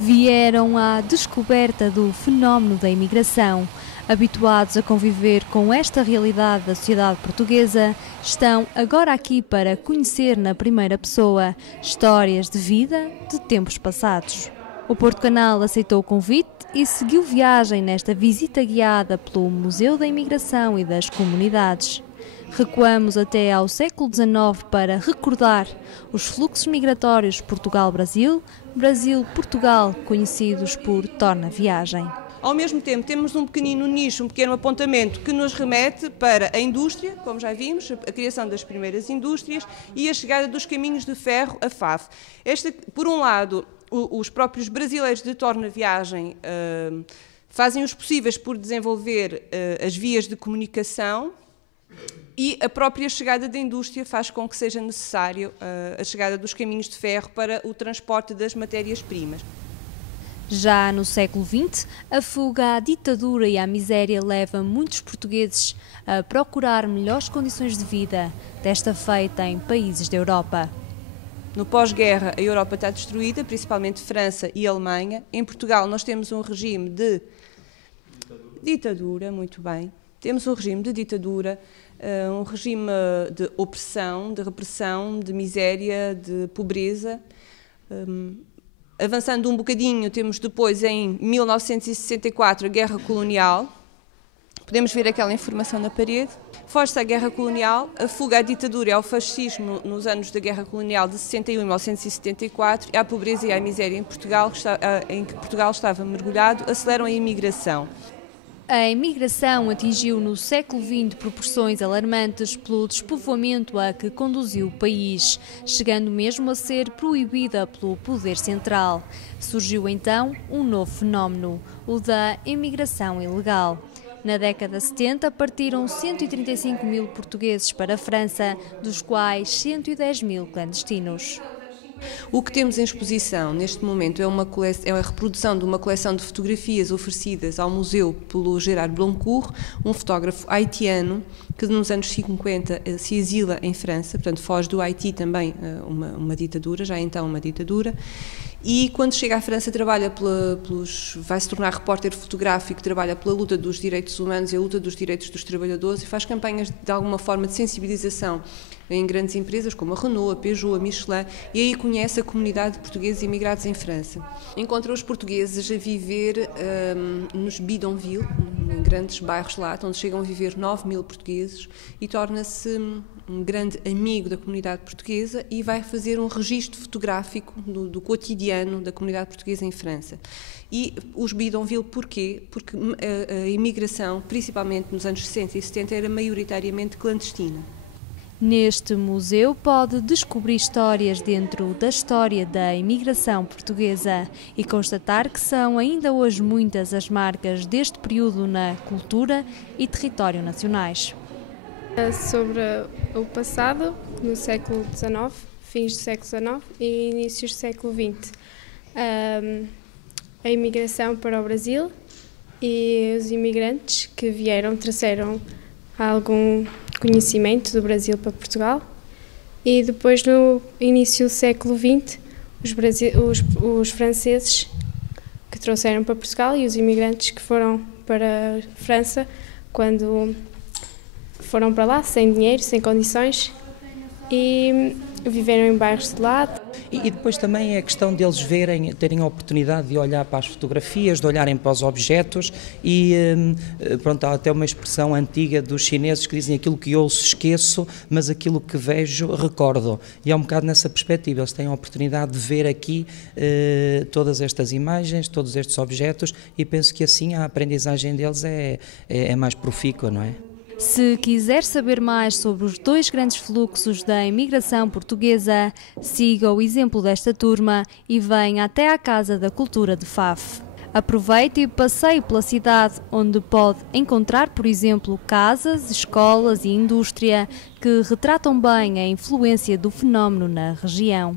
vieram à descoberta do fenómeno da imigração. Habituados a conviver com esta realidade da sociedade portuguesa, estão agora aqui para conhecer na primeira pessoa histórias de vida de tempos passados. O Porto Canal aceitou o convite e seguiu viagem nesta visita guiada pelo Museu da Imigração e das Comunidades. Recuamos até ao século XIX para recordar os fluxos migratórios Portugal-Brasil, Brasil-Portugal, conhecidos por torna-viagem. Ao mesmo tempo, temos um pequenino nicho, um pequeno apontamento que nos remete para a indústria, como já vimos, a criação das primeiras indústrias e a chegada dos caminhos de ferro a Faf. Por um lado, os próprios brasileiros de torna-viagem fazem os possíveis por desenvolver as vias de comunicação e a própria chegada da indústria faz com que seja necessário a chegada dos caminhos de ferro para o transporte das matérias-primas. Já no século XX, a fuga à ditadura e à miséria leva muitos portugueses a procurar melhores condições de vida, desta feita em países da Europa. No pós-guerra, a Europa está destruída, principalmente França e Alemanha. Em Portugal, nós temos um regime de ditadura, muito bem. Temos um regime de ditadura, um regime de opressão, de repressão, de miséria, de pobreza. Avançando um bocadinho, temos depois, em 1964, a Guerra Colonial. Podemos ver aquela informação na parede. Foge-se à Guerra Colonial, a fuga à ditadura e ao fascismo nos anos da Guerra Colonial de 61 a 1974, e à pobreza e à miséria em Portugal, em que Portugal estava mergulhado, aceleram a imigração. A imigração atingiu no século XX proporções alarmantes pelo despovoamento a que conduziu o país, chegando mesmo a ser proibida pelo poder central. Surgiu então um novo fenómeno, o da imigração ilegal. Na década de 70 partiram 135 mil portugueses para a França, dos quais 110 mil clandestinos. O que temos em exposição neste momento é a reprodução de uma coleção de fotografias oferecidas ao museu pelo Gerard Blancourt, um fotógrafo haitiano que nos anos 50 se exila em França, portanto foge do Haiti também uma ditadura, já então uma ditadura, e quando chega à França vai se tornar repórter fotográfico, trabalha pela luta dos direitos humanos e a luta dos direitos dos trabalhadores e faz campanhas de alguma forma de sensibilização em grandes empresas como a Renault, a Peugeot, a Michelin, e aí conhece a comunidade de portugueses imigrados em França. Encontra os portugueses a viver nos bidonvilles, em grandes bairros lá, onde chegam a viver 9 mil portugueses, e torna-se um grande amigo da comunidade portuguesa e vai fazer um registro fotográfico do cotidiano da comunidade portuguesa em França. E os bidonvilles, porquê? Porque a imigração, principalmente nos anos 60 e 70, era maioritariamente clandestina. Neste museu pode descobrir histórias dentro da história da imigração portuguesa e constatar que são ainda hoje muitas as marcas deste período na cultura e território nacionais. Sobre o passado, no século XIX, fins do século XIX e inícios do século XX. A imigração para o Brasil e os imigrantes que vieram trouxeram algum conhecimento do Brasil para Portugal, e depois no início do século XX os franceses que trouxeram para Portugal e os imigrantes que foram para a França quando foram para lá sem dinheiro, sem condições e viveram em bairros de lá. E depois também é a questão deles terem a oportunidade de olhar para as fotografias, de olharem para os objetos e pronto, há até uma expressão antiga dos chineses que dizem: aquilo que ouço esqueço, mas aquilo que vejo recordo. E é um bocado nessa perspectiva, eles têm a oportunidade de ver aqui todas estas imagens, todos estes objetos, e penso que assim a aprendizagem deles é mais profícua, não é? Se quiser saber mais sobre os dois grandes fluxos da imigração portuguesa, siga o exemplo desta turma e venha até à Casa da Cultura de Faf. Aproveite e passeie pela cidade, onde pode encontrar, por exemplo, casas, escolas e indústria que retratam bem a influência do fenómeno na região.